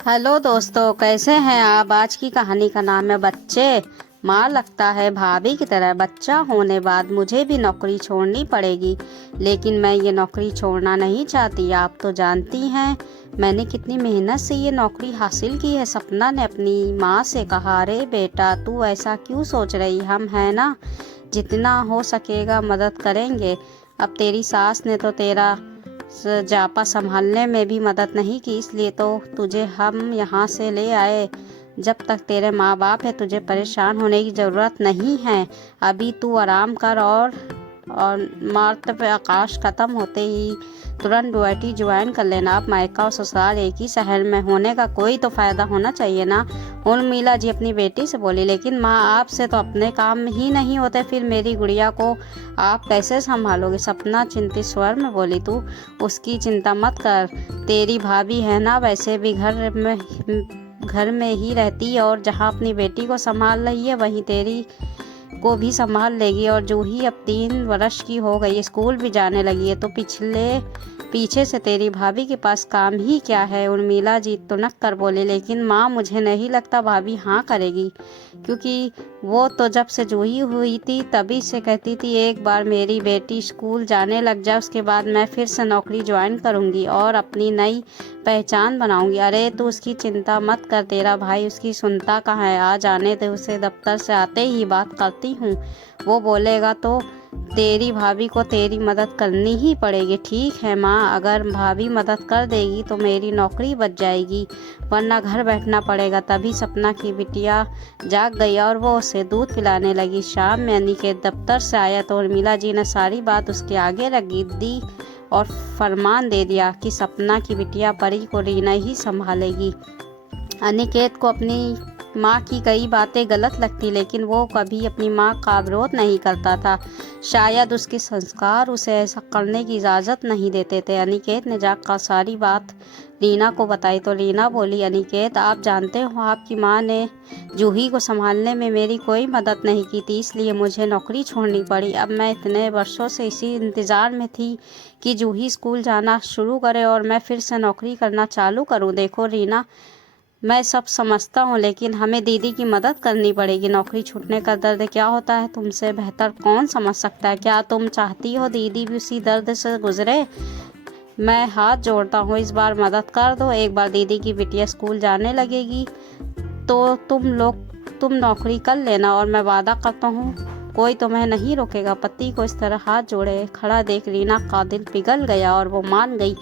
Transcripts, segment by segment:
Hello दोस्तों, कैसे हैं आप। आज की कहानी का नाम है बच्चे। माँ लगता है भाभी की तरह। बच्चा होने बाद मुझे भी नौकरी छोड़नी पड़ेगी, लेकिन मैं ये नौकरी छोड़ना नहीं चाहती। आप तो जानती हैं मैंने कितनी मेहनत से ये नौकरी हासिल की है। सपना ने अपनी माँ से कहा, अरे बेटा तू ऐसा क्यों सोच रही, हम हैं ना, जितना हो सकेगा मदद करेंगे। अब तेरी सास ने तो तेरा जापा संभालने में भी मदद नहीं की, इसलिए तो तुझे हम यहाँ से ले आए। जब तक तेरे माँ बाप है तुझे परेशान होने की ज़रूरत नहीं है। अभी तू आराम कर और मार्त पे आकाश ख़त्म होते ही तुरंत ड्यूटी ज्वाइन कर लेना। अब मायका और ससुराल एक ही शहर में होने का कोई तो फ़ायदा होना चाहिए ना। उर्मिला जी अपनी बेटी से बोली, लेकिन माँ आपसे तो अपने काम ही नहीं होते, फिर मेरी गुड़िया को आप कैसे संभालोगे। सपना चिंतित स्वर में बोली, तू उसकी चिंता मत कर, तेरी भाभी है ना, वैसे भी घर में ही रहती है और जहाँ अपनी बेटी को संभाल रही है वहीं तेरी को भी संभाल लेगी। और जूही अब 3 वर्ष की हो गई, स्कूल भी जाने लगी है, तो पीछे से तेरी भाभी के पास काम ही क्या है। उर्मिला जी तुनक कर बोले, लेकिन माँ मुझे नहीं लगता भाभी हाँ करेगी, क्योंकि वो तो जब से जूही हुई थी तभी से कहती थी एक बार मेरी बेटी स्कूल जाने लग जाए उसके बाद मैं फिर से नौकरी ज्वाइन करूँगी और अपनी नई पहचान बनाऊंगी। अरे तू उसकी चिंता मत कर, तेरा भाई उसकी सुनता कहाँ है। आ जाने दे उसे, दफ्तर से आते ही बात करती हूँ, वो बोलेगा तो तेरी भाभी को तेरी मदद करनी ही पड़ेगी। ठीक है माँ, अगर भाभी मदद कर देगी तो मेरी नौकरी बच जाएगी, वरना घर बैठना पड़ेगा। तभी सपना की बिटिया जाग गई और वो उसे दूध पिलाने लगी। शाम में अनिकेत दफ्तर से आया तो उर्मिला जी ने सारी बात उसके आगे रख दी और फरमान दे दिया कि सपना की बिटिया परी को रीना ही संभालेगी। अनिकेत को अपनी माँ की कई बातें गलत लगती, लेकिन वो कभी अपनी माँ का विरोध नहीं करता था। शायद उसके संस्कार उसे ऐसा करने की इजाज़त नहीं देते थे। अनिकेत ने जाकर सारी बात रीना को बताई तो रीना बोली, अनिकेत आप जानते हो आपकी माँ ने जूही को संभालने में मेरी कोई मदद नहीं की थी, इसलिए मुझे नौकरी छोड़नी पड़ी। अब मैं इतने वर्षों से इसी इंतज़ार में थी कि जूही स्कूल जाना शुरू करे और मैं फिर से नौकरी करना चालू करूँ। देखो रीना, मैं सब समझता हूँ, लेकिन हमें दीदी की मदद करनी पड़ेगी। नौकरी छूटने का दर्द क्या होता है तुमसे बेहतर कौन समझ सकता है। क्या तुम चाहती हो दीदी भी उसी दर्द से गुजरे। मैं हाथ जोड़ता हूँ, इस बार मदद कर दो। एक बार दीदी की बिटिया स्कूल जाने लगेगी तो तुम नौकरी कर लेना, और मैं वादा करता हूँ कोई तुम्हें नहीं रोकेगा। पति को इस तरह हाथ जोड़े खड़ा देख रीना का दिल पिघल गया और वो मान गई।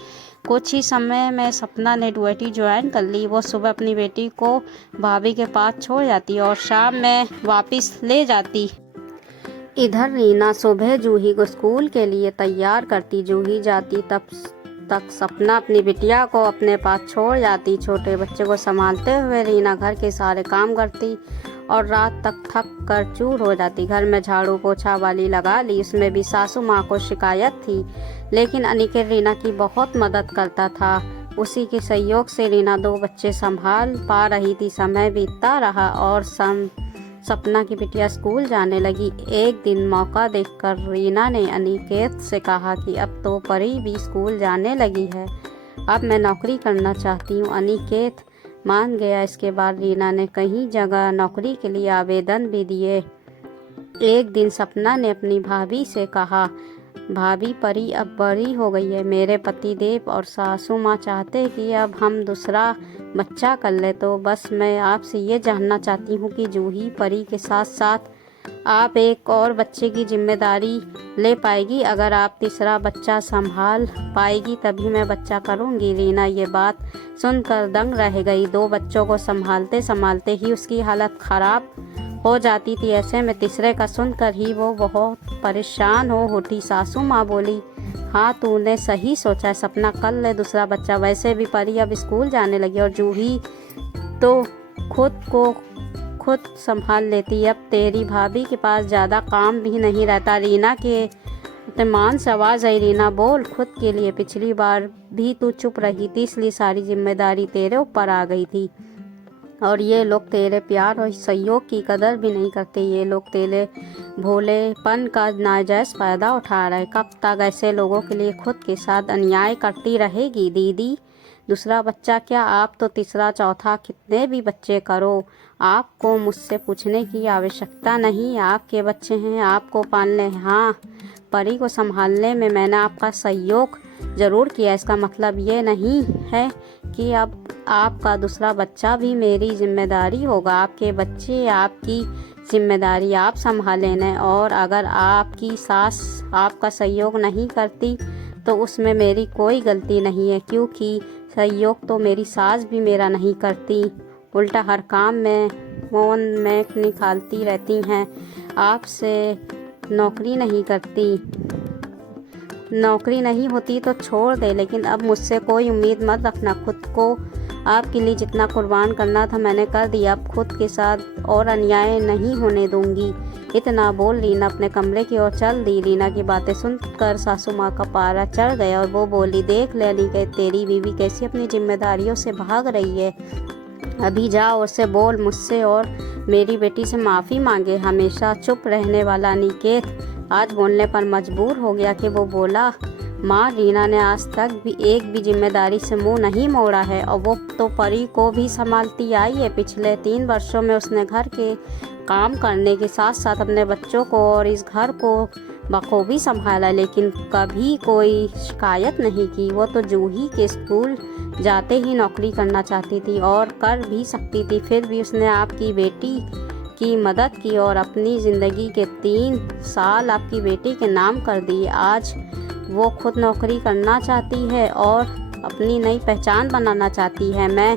कुछ ही समय में सपना ने ड्यूटी ज्वाइन कर ली। वो सुबह अपनी बेटी को भाभी के पास छोड़ जाती और शाम में वापस ले जाती। इधर रीना सुबह जूही को स्कूल के लिए तैयार करती। जूही जाती तब तक सपना अपनी बिटिया को अपने पास छोड़ जाती। छोटे बच्चे को संभालते हुए रीना घर के सारे काम करती और रात तक थक कर चूर हो जाती। घर में झाड़ू पोछा वाली लगा ली, उसमें भी सासू माँ को शिकायत थी, लेकिन अनिकेत रीना की बहुत मदद करता था। उसी के सहयोग से रीना 2 बच्चे संभाल पा रही थी। समय बीतता रहा और सपना की बिटिया स्कूल जाने लगी। एक दिन मौका देखकर रीना ने अनिकेत से कहा कि अब तो परी भी स्कूल जाने लगी है, अब मैं नौकरी करना चाहती हूँ। अनिकेत मान गया। इसके बाद रीना ने कई जगह नौकरी के लिए आवेदन भी दिए। एक दिन सपना ने अपनी भाभी से कहा, भाभी परी अब बड़ी हो गई है, मेरे पति देव और सासू माँ चाहते हैं कि अब हम दूसरा बच्चा कर ले, तो बस मैं आपसे ये जानना चाहती हूँ कि जूही परी के साथ साथ आप एक और बच्चे की जिम्मेदारी ले पाएगी। अगर आप तीसरा बच्चा संभाल पाएगी तभी मैं बच्चा करूँगी। रीना ये बात सुनकर दंग रह गई। 2 बच्चों को संभालते संभालते ही उसकी हालत खराब हो जाती थी, ऐसे में तीसरे का सुनकर ही वो बहुत परेशान हो उठी। सासू माँ बोली, हाँ तूने सही सोचा है, सपना कर ले दूसरा बच्चा, वैसे भी परी अब स्कूल जाने लगी और जूही तो खुद संभाल लेती। अब तेरी भाभी के पास ज़्यादा काम भी नहीं रहता। रीना के मान से आवाज़ आई, रीना बोल खुद के लिए, पिछली बार भी तू चुप रही थी इसलिए सारी जिम्मेदारी तेरे ऊपर आ गई थी, और ये लोग तेरे प्यार और सहयोग की कदर भी नहीं करते। ये लोग तेरे भोलेपन का नाजायज़ फ़ायदा उठा रहे। कब तक ऐसे लोगों के लिए खुद के साथ अन्याय करती रहेगी। दीदी दूसरा बच्चा क्या, आप तो तीसरा चौथा कितने भी बच्चे करो, आपको मुझसे पूछने की आवश्यकता नहीं। आपके बच्चे हैं, आपको पालने हैं। हाँ, परी को संभालने में मैंने आपका सहयोग ज़रूर किया। इसका मतलब ये नहीं है कि अब आपका दूसरा बच्चा भी मेरी जिम्मेदारी होगा। आपके बच्चे आपकी जिम्मेदारी आप संभालें। और अगर आपकी सास आपका सहयोग नहीं करती तो उसमें मेरी कोई गलती नहीं है, क्योंकि सहयोग तो मेरी सास भी मेरा नहीं करती, उल्टा हर काम में मौन में निकालती रहती हैं। आपसे नौकरी नहीं करती, नौकरी नहीं होती तो छोड़ दे, लेकिन अब मुझसे कोई उम्मीद मत रखना। खुद को आपके लिए जितना कुर्बान करना था मैंने कर दिया। अब खुद के साथ और अन्याय नहीं होने दूंगी। इतना बोल रीना अपने कमरे की ओर चल दी। रीना की बातें सुनकर सासू माँ का पारा चढ़ गया और वो बोली, देख लेनी के तेरी बीवी कैसी अपनी जिम्मेदारियों से भाग रही है। अभी जा और से बोल मुझसे और मेरी बेटी से माफ़ी मांगे। हमेशा चुप रहने वाला अनिकेत आज बोलने पर मजबूर हो गया कि वो बोला, माँ, रीना ने आज तक भी एक भी जिम्मेदारी से मुंह नहीं मोड़ा है और वो तो परी को भी संभालती आई है। पिछले 3 वर्षों में उसने घर के काम करने के साथ साथ अपने बच्चों को और इस घर को बखूबी संभाला, लेकिन कभी कोई शिकायत नहीं की। वो तो जूही के स्कूल जाते ही नौकरी करना चाहती थी और कर भी सकती थी, फिर भी उसने आपकी बेटी की मदद की और अपनी ज़िंदगी के 3 साल आपकी बेटी के नाम कर दिए। आज वो खुद नौकरी करना चाहती है और अपनी नई पहचान बनाना चाहती है। मैं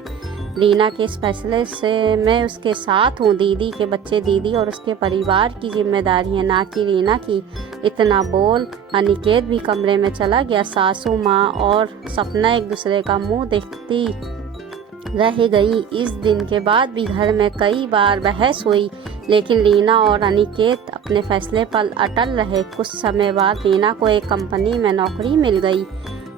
रीना के इस फैसले से मैं उसके साथ हूँ। दीदी के बच्चे दीदी और उसके परिवार की जिम्मेदारी है, ना कि रीना की। इतना बोल अनिकेत भी कमरे में चला गया। सासू माँ और सपना एक दूसरे का मुंह देखती रह गई। इस दिन के बाद भी घर में कई बार बहस हुई, लेकिन रीना और अनिकेत अपने फैसले पर अटल रहे। कुछ समय बाद रीना को एक कंपनी में नौकरी मिल गई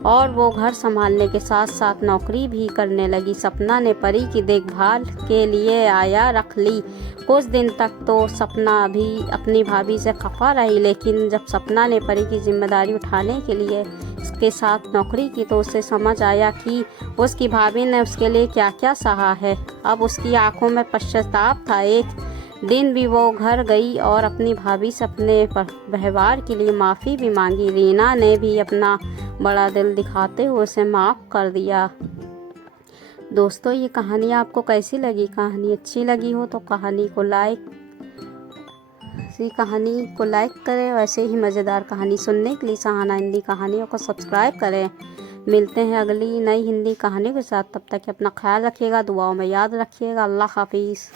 और वो घर संभालने के साथ साथ नौकरी भी करने लगी। सपना ने परी की देखभाल के लिए आया रख ली। कुछ दिन तक तो सपना भी अपनी भाभी से खफा रही, लेकिन जब सपना ने परी की जिम्मेदारी उठाने के लिए इसके साथ नौकरी की तो उसे समझ आया कि उसकी भाभी ने उसके लिए क्या क्या सहा है। अब उसकी आंखों में पश्चाताप था। एक दिन भी वो घर गई और अपनी भाभी से अपने व्यवहार के लिए माफ़ी भी मांगी। रीना ने भी अपना बड़ा दिल दिखाते हुए उसे माफ़ कर दिया। दोस्तों, ये कहानी आपको कैसी लगी? कहानी अच्छी लगी हो तो कहानी को लाइक करें। वैसे ही मज़ेदार कहानी सुनने के लिए सहाना हिंदी कहानियों को सब्सक्राइब करें। मिलते हैं अगली नई हिंदी कहानी के साथ। तब तक अपना ख्याल रखिएगा, दुआओं में याद रखिएगा। अल्लाह हाफिज़।